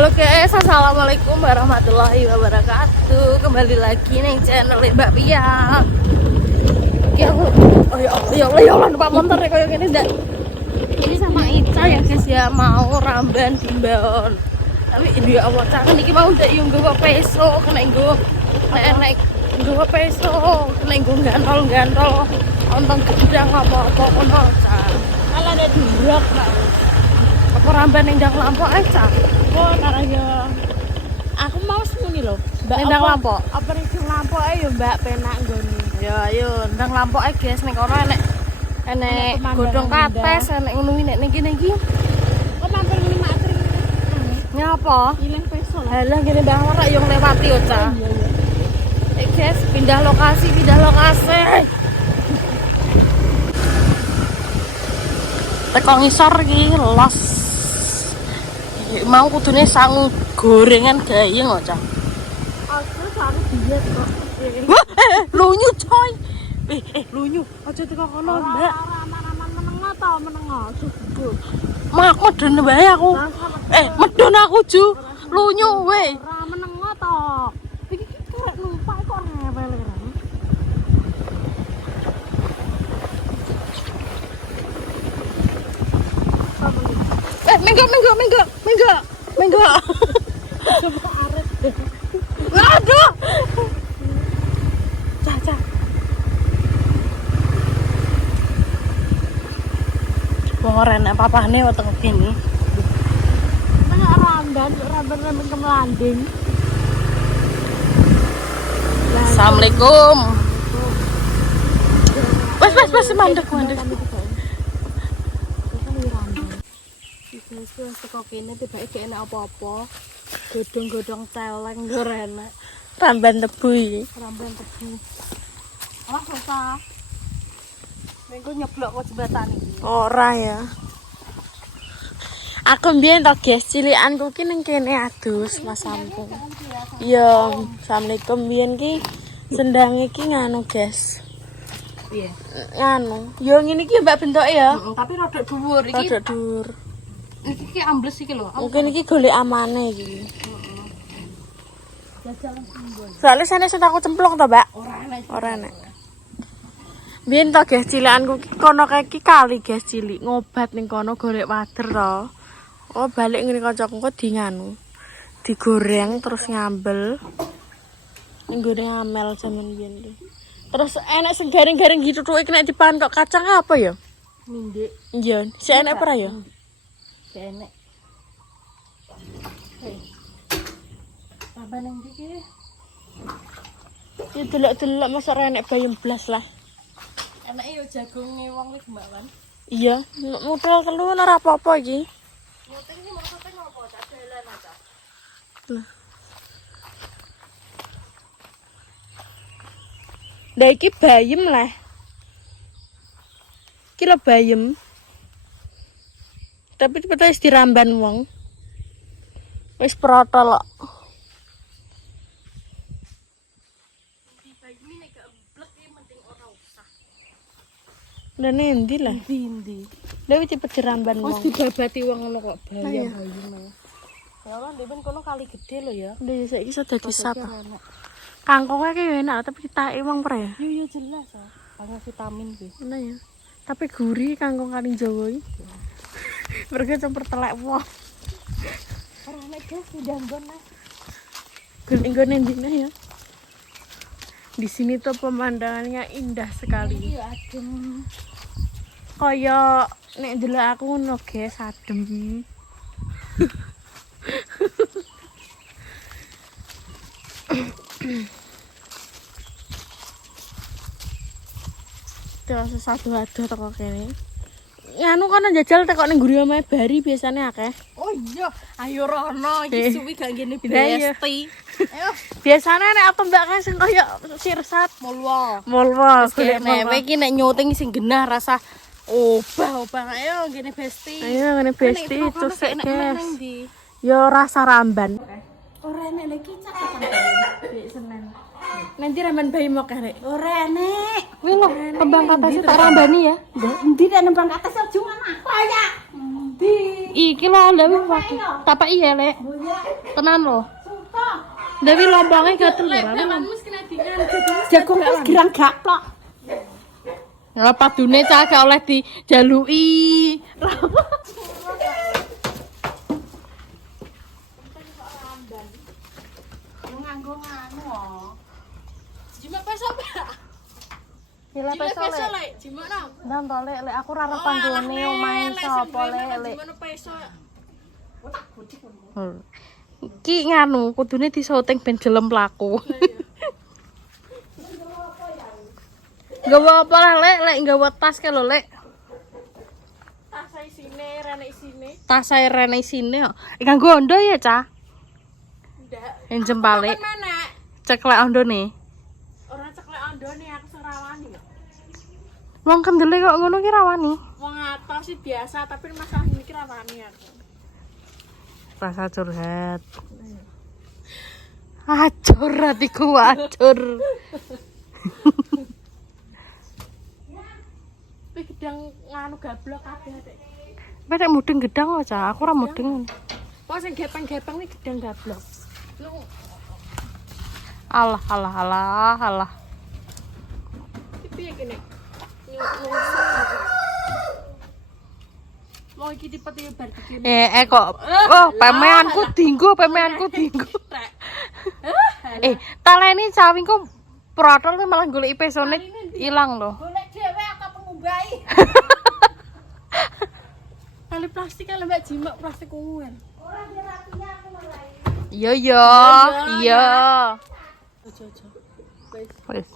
Halo guys, assalamualaikum warahmatullahi wabarakatuh. Kembali lagi nih channel Mbak Pia. Oke aku, ya Allah, numpak motor ya kayak gini dah. Ini sama Ica ya guys ya, mau ramban Dimbaon. Tapi ini ya Allah, jangan iki mau ndak yung nggawa peso, kena nggo naik nggawa peso, kena nggo gantol-gantol. Ontong gedang apa-apa kono Ca. Ala ada durak Kak. Apa ramban ning ndang lampok ae Ca. Oh, naranya. Aku mau semuni lho. Mbak ndang lampok. Apa ning lampok ae yo Mbak penak nggone. Ya ayo ndang lampok ae guys ning kono enek godhong kates, enek ngono nek ning kene iki. Kok mampir ngene mater ngene. Nyapa? Ileng peso lah. Halah ngene Mbah ora yo nglewati yo, Ca. Iya. Guys, pindah lokasi. Teko ngisor iki los. Mau kudune sangu gorengan gayeng kok, Cak. Aku sare diet kok. Wah, lunyu coy. Lunyu. Aja teko kono, Mbak. Menengah ta, menengah. Mak medun wae aku. Medun aku ju. Lunyu we. Ora menengah ta. Iki karek numpak kok rewel ra. Minggu. Coba aret deh. Aduh. Caca. Wong ora enak papane weteng kene. Nang ramban kemelanding. Assalamualaikum. Wes mandek. Wes teko kene tibake gak enak apa-apa. Godhong-godhong celeng ora enak. Ramban tebu iki. Ramban tebu. Awas susah. Mengko nyeblok kok jembatan iki. Ora ya. Aku mbiyen to guys, cilikanku ki ning kene adus Mas Sampung. Iya, assalamualaikum mbiyen ki sendang iki nganu guys. Piye? Nganu. Yo ngene iki Mbak bentuke ya. Tapi rada dhuwur iki. Rada dhuwur. Iki ambles iki lho. Mungkin iki golek amane iki. Jajalan simbol. Soale sane sing aku cemplung to, Mbak? Ora enak. Biyen to guys cilikanku ki kono kae ki kali guys cilik ngobat ning kono golek wader to. Oh, balik ngene kancaku kok di nganu. Digoreng terus ngambel. Ning goreng amel jaman biyen iki. Terus enak sing garing-garing gitu tuh iki nek dipan kok kacang apa ya? Mindek. Iya, si enak apa ya? Enek. Apa nang iki? Iki delok-delok masa ora enek bayem blas lah. Enake yo jagonge wong iki Mbak kan. Iya, modal telu ora apa-apa iki. Moting iki maksudnya ngopo? Cak dalan aja. Lah. Lah iki bayem lah. Kilo bayem. Tapi cepet wis diramban wong. Wis protol kok. Lah endi lah? Endi. Lah wis cepet diramban wong. Wis dibabati wong ngono kok bayang. Ya kan ben kono kali gede lho ya. Lah saiki iso dadi sap. Kangkongnya ki enak tapi ditake wong pra ya? Iya jelas ya. Kanggo vitamin kuwi. Nah ya. Tapi gurih kangkong kali Jawa iki. Mereka campur telek wong. Ora nek guys ndanggon Mas. Gon endine ya. Di sini tuh pemandangannya indah sekali. Iya adem. Kaya nek ndelok aku ngono guys adem. Terus satu-satu teko kene. Nganu kan jajal teko ning guri omahe Bari biasane akeh. Oh iya, ayo rono iki suwi gak ngene besti. Ayo. Biasane nek apa Mbak kan sing koyo sirsat mulwa. Golek newe iki nek nyuting sing genah rasa obah-obah. Ayo ngene besti. Ayo ngene besti tusik guys. Yo rasa ramban. Ora enek lagi cak di Senen. Nanti ramban bayi mau karek. Ora enek. Kuwi lho kembang katas tak rambani ya. Endi nek nembang katas aja aku ya. Iki lho Dewi waktu. Tapak iya lek. Tenan lho. Dewi lombongnya gatel ora. Jagung wis gerang gaplok. Lah padune cah gak oleh dijaluki. Nganggo nganu oh. Jimat peso, Pak. Gila Jimat peso peso lek. lek, jimat nang. Nang to lek aku ora arep panggone omahe sapa lek. Jimat peso. Ki nganu kudune disoting ben gelem laku. Gawa apa lah lek gawa tas ke lho lek. Tas isine, rene isine. Tas saya rene isine kok. Kanggo ondo ya, Cah? Ndak. Yang jempale. Mana? Ceklek ondone. Ora ceklek ondone aku sing rawani kok. Wong kendele kok ngono ki rawani. Wong atos sih biasa, tapi masalah ini ki rawani aku. Rasa curhat. Acur hatiku acur. Tapi gedang nganu gablok kabeh Dek. Nek mudeng gedang kok, Cah. Aku ora mudeng. Kok sing gepeng-gepeng iki gedang gablok. Lu Alah. iki piye kene? Mau iki dipeti bar iki. Kok. Oh, pemeanku dinggo. Taleni cawingku protol malah golek pesone ilang lho. Golek dhewe aku pengumbai. Kali plastik kan mbak jimat plastik unguan. Ora rapinya aku mulai. Iya. Aja. Wes.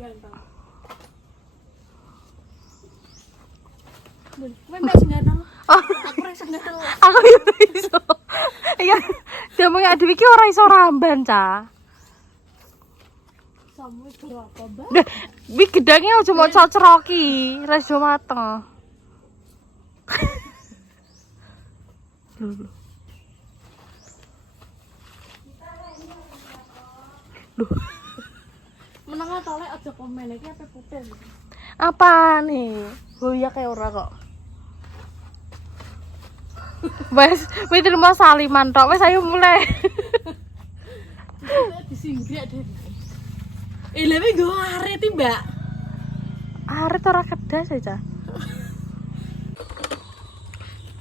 Gampang. Kowe mbak sengatang. Aku ora sengatang. Aku yo iso. Iya, demeng dhewe iki ora iso ramban, Cah. Samu berapa, Mbak? Dah, wi gedangnya aja mau cocroki, reso mateng. Loh. Menang tole aja komen iki ape putih. Apa nih? Boya kayak ora kok. Wes terima saliman tok, wes ayo mulai. Disinggrak deh. Lha gue aret iki, Mbak. Aret ora kedas ya, Cah.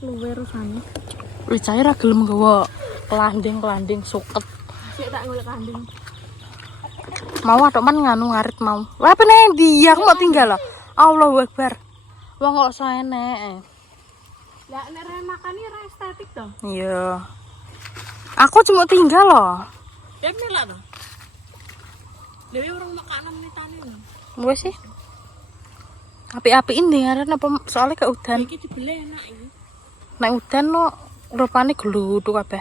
Luwe rusane. Wis cair ra gelem nggawa kelanding suket. Sik tak golek kanding. Mau atok man nganu ngarit mau. Lah apa nang ndi? Aku mau tinggal loh. Allahu Akbar. Wong kok iso enek. Lah nek re makani ra estetik to. Iya. Aku cuma tinggal loh. Ya melak to. Dewe urung makanan menitane lho. Wes sih. Api-apiin ndi ngaran apa soalnya ke udan. Iki dibeli enak iki. Nek udan no rupane gluduk kabeh.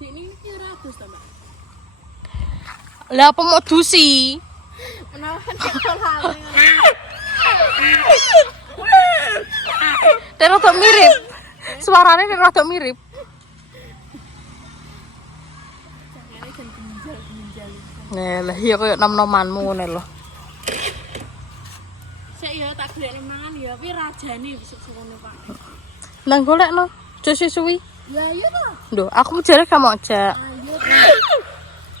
Dik ini ora adus to, Mbak. Lah apa mau dusi? Menawan kekol hamil. Dan rada mirip. Suarane nek rada mirip. Jane jan ginjal. Lah iya koyo nom-nomanmu ngene lho. Sik ya tak golekne mangan ya, kuwi rajane besok ngono, Pak. Nang golekno, aja suwi. Ya iya to. Lho, aku jare gak mau jak. Ayo.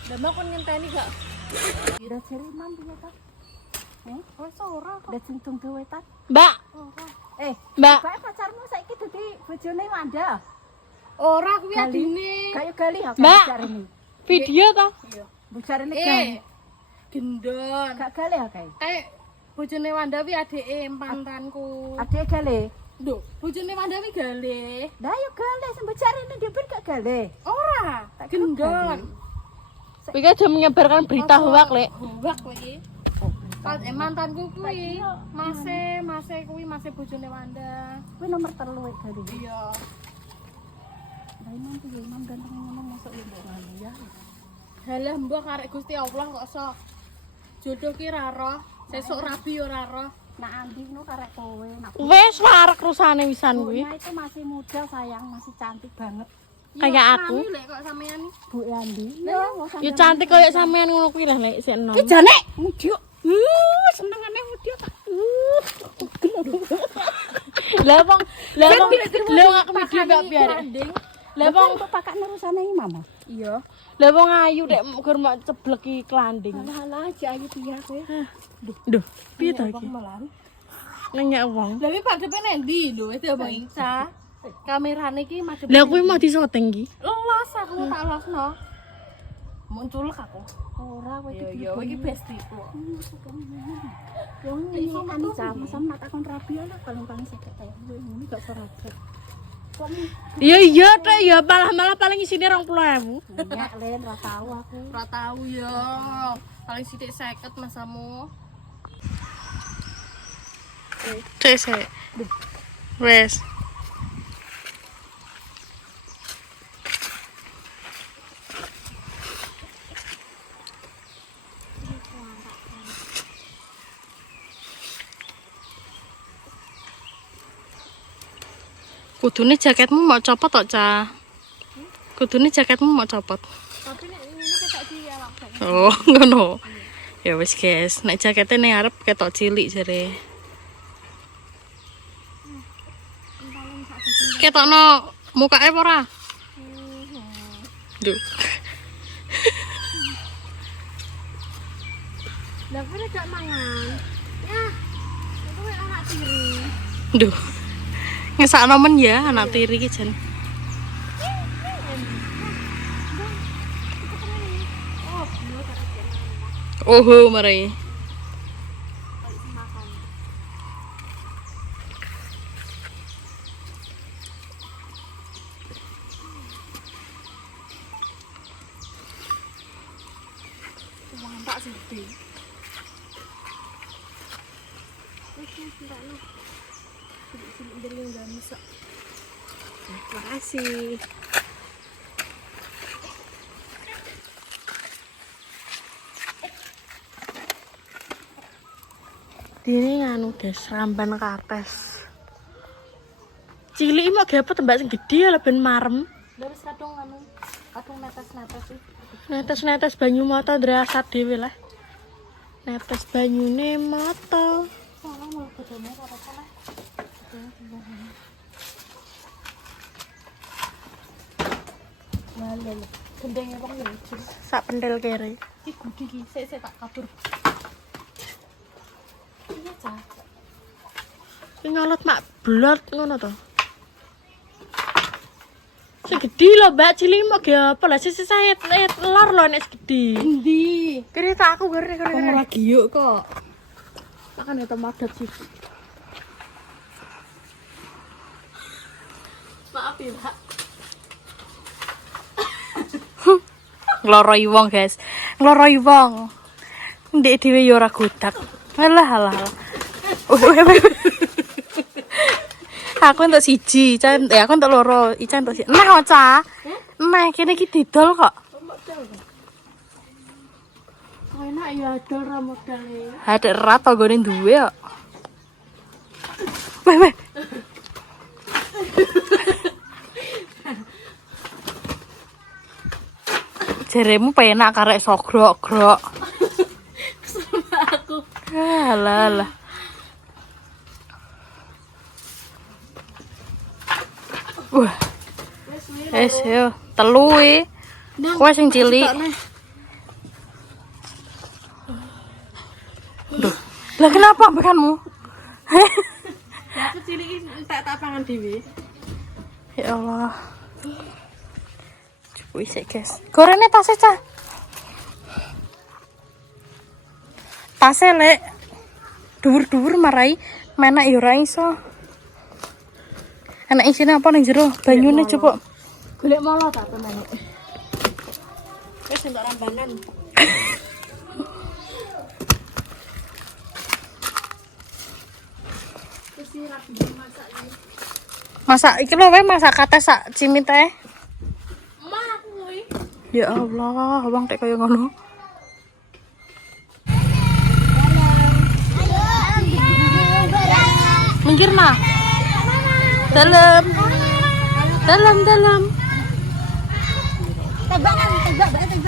Lah mau kon ngenteni gak? Kira jari mam piye ta? Wes ora kok. Lah sing tung dewe ta. Mbak, Mbak. Kae pacarmu saiki dadi bojone Wanda. Ora kuwi Gali. adine. Kayak gali ha Mbak. pacarmu. Video toh? Iya. Bojarene gali. Gendon. Gak gali ha kae. Kayak bojone Wanda wi adike mantanku. Ade gali. Lho, bojone Wanda wi gale. Lah yo gali sing bojarene dhewe gak gali. Ora, Tak kira gendon. Iki aja menyebarkan berita hoak, Lek. Hoak kuwi. Pas mantanku kuwi, mase kuwi mase bojone Wanda. Kuwi nomor 3 gali. Iya. Lah imam piye imam ganteng ngono mosok yo mbok nganu ya. Halah mbok karek Gusti Allah kok iso jodoh ki ra roh, sesuk rabi ora roh. Nak andi ngono karek kowe nak. Wes warek rusane wisan kuwi. Bunya itu masih muda sayang, masih cantik banget. Kayak aku. Lek kok sampean. Bu Andi. Iya, Ya cantik koyo sampean ngono kuwi lah, Lek, sik enom. Ki jane mujuk. senengane dia tak. Lah wong aku video gak biar. Lah wong kok pakane urusane iki mama. Iya. Lah wong ayu nek gur mak cebleki klanding. Alah aja ayu piye kowe. Duh, piye ta iki? Nanya wong. Lah iki padepe nendi lho, wis Bang Ica. Kamerane iki madhep. Lah kuwi mau disoteng iki. Los aku tak losno. Muncul aku. Ora kowe Yo iki. yo iki bestiku. Wong iki anu sama tak kon rabi ana paling 50 ya. Ngono gak rabi. Iya tek ya malah paling isine 20.000. Banyak len ora tau aku. Ora tau yo. Paling sithik 50 masamu. Cek. Wes. Kudune jaketmu mau copot tok, Ca. Kudune jaketmu mau copot. Tapi nek ngene ketok cilik awak. Oh, ngono. Ya wis, guys. Nek jakete ning arep ketok cilik jare. Ketokno mukake apa ora? Duh. Lah kene gak mangan. Ya. Itu anak tiri. Duh. Ngesakno men ya anak tiri iki jan. Oh, mari. Mantap sih. Terima kasih. Dini nganu guys, ramban kates. Cilik mau gawe tembak sing gedhe ya ben marem. Lah wis kadung anu, kadung netes-netes sih. Netes-netes banyu mata ndrasat dhewe lah. Netes banyune mata. Sono mau bodone ora apa-apa. Lha gendenge wong lucu. Sak pendel kere. Iki gudi iki, sik tak kabur. Iya, Cak. Ki nyolot mak blot ngono to. Sing gedhi lho, Mbak, cilik mau ge apa lah sisi saya lor lho nek gedhi. Endi? Kene tak aku kere. Ora giyuk kok. Akan ya temadat sih. Maaf ya, Pak. Ngloroi wong, guys. Ngloroi wong. Ndek dhewe ya ora godak. Alah. Aku entuk siji, Ican. Aku entuk loro, Ican entuk siji. Nah, Ca. Nah, kene iki didol kok. Enak ya adol ra modale. Ada erat to gone duwe kok. Weh. Jaremu penak karek sogrok-grok. Sama aku. Alah. Wah. Wes yo, telu e. Kowe sing cilik. Duh. Lah kenapa ambekanmu? Aku cilik iki tak pangan dhewe. Ya Allah. Coba isik, guys. Gorene tase, Cah. Tase lek dhuwur-dhuwur marai menak ya ora iso. Enak isine apa ning jero? Banyune coba. Golek molo ta tenan. Wis entuk rambanan. Wis rapi masak iki. Masak iki lho wae masak kates sak cimit ae. Mah aku kuwi. Ya Allah, wong tek kaya ngono. Minggir nah. Dalam.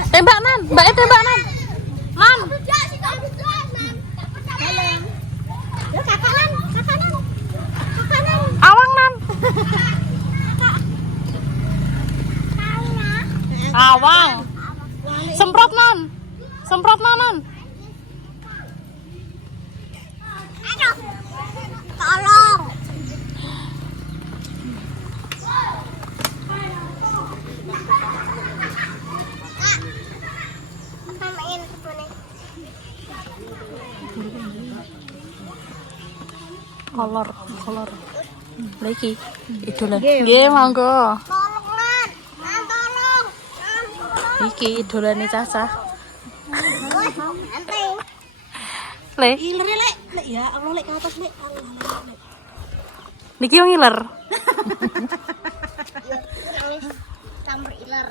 Tembak nan, Mbak tembak nan. Nan. kolor. Lagi idolan. Nggih, monggo. Iki idolane Caca. Le. Iler lek ya Allah lek ke atas lek. Niki yang ngiler. Campur iler.